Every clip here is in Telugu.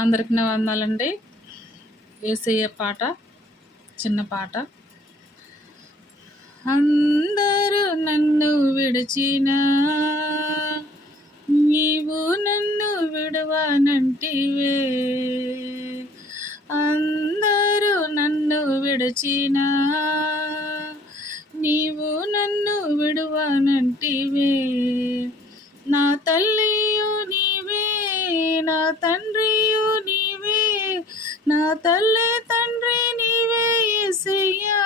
అందరికి నా వందనాలండి. యేసయ్య పాట, చిన్న పాట. అందరూ నన్ను విడిచినా నీవు నన్ను విడవనంటివే. అందరూ నన్ను విడిచినా నీవు నన్ను విడవనంటివే. నా తల్లియు నీవే, నా తండ్రియు నీవే, నా తల్లి తండ్రి నీవే యేసయ్యా.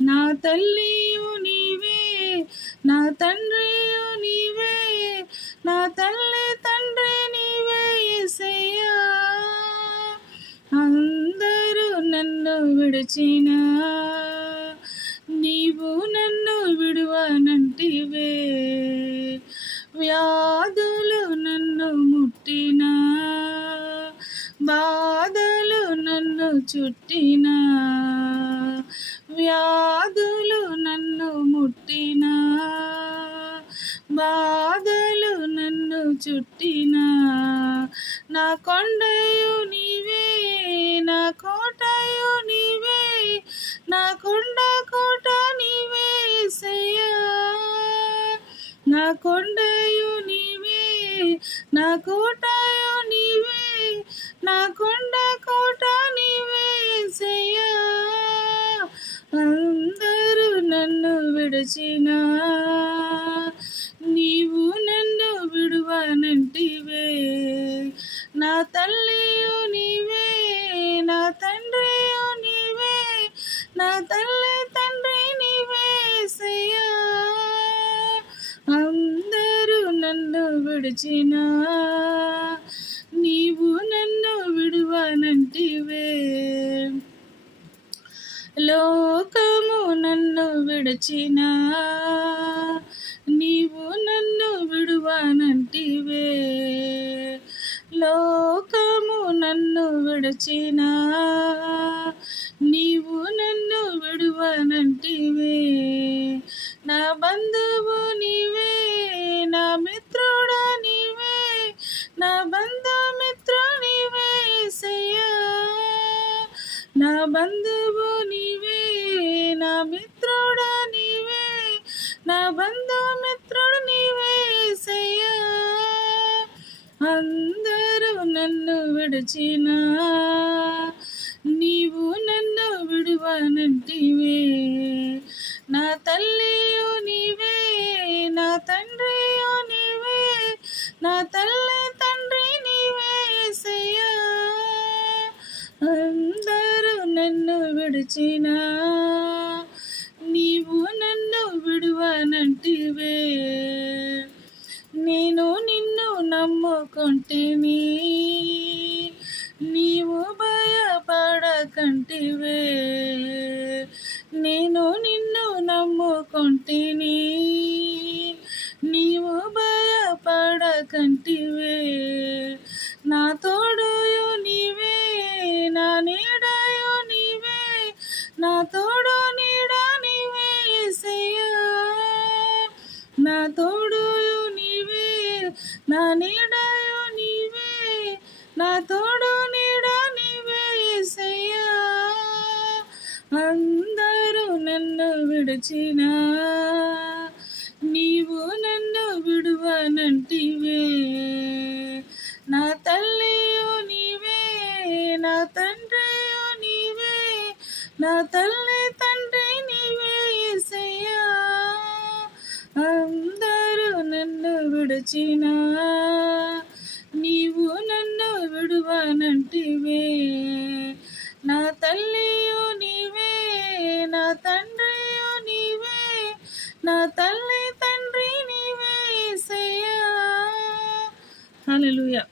నా తల్లియు నీవే, నా తండ్రియు నీవే, నా తల్లి తండ్రి నీవే యేసయ్యా. అందరూ నన్ను విడిచినా నీవు నన్ను విడువనంటివే. వ్యాధులు నన్ను ముట్టినా, బాధలు నన్ను చుట్టినా, వ్యాధులు నన్ను ముట్టినా, బాధలు నన్ను చుట్టినా, నా కొండయు నీవే, నా కోటయు నీవే, నా కొండ కోట నీవే యేసయ్యా. నా కొండయు నీవే, నా కోటయు నీవే, నా కొండ కోట నీవే యేసయ్యా. అందరూ నన్ను విడిచినా నీవు నన్ను విడువనంటివే. నా తల్లియు నీవే, నా తండ్రియు నీవే, నా తల్లి తండ్రి నీవే యేసయ్యా. అందరూ నన్ను విడిచినా నీవు నన్ను విడువనంటివే. లోకము నన్ను విడిచినా నీవు నన్ను విడువనంటివే. లోకము నన్ను విడిచినా నీవు నన్ను విడువనంటివే. నా బంధువు నీవే, నా మిత్రుడా నీవే, నా బంధుమిత్రు నీవే యేసయ్యా. నా బంధువు నీవే, నా మిత్రుడా నీవే, నా బంధుమిత్రుడు నీవే యేసయ్యా. అందరూ నన్ను విడిచినా నీవు నన్ను విడువనంటివే. నా తల్లియు నీవే, నా తండ్రియు నీవే, నా తల్లి తండ్రి నీవే యేసయ్యా. అందరూ నన్ను విడిచినా నీవు నన్ను విడువనంటివే. నేను నిన్ను నమ్ముకొంటిని, నీవు భయపడకంటివే. నేను నిన్ను నమ్ముకొంటిని, నీవు భయపడకంటివే. నా తోడుయు నీవే, నా నీడయు నీవే, నా తోడు నీడ నీవే యేసయ్యా. నా తోడుయు నీవే, నా నీడయు నీవే, నా తోడు నీడ నీవే యేసయ్యా. అందరూ నన్ను విడిచినా నీవు నన్ను విడువనంటివే. నా తల్లియు నీవే, నా తండ్రియు నీవే, నా తల్లి తండ్రి నీవే యేసయ్యా. అందరూ నన్ను విడిచినా నీవు నన్ను విడువనంటివే. నా తల్లియు నీవే, నా తండ్రియు నీవే, నా తల్లి తండ్రి నీవే యేసయ్యా. హల్లెలూయా.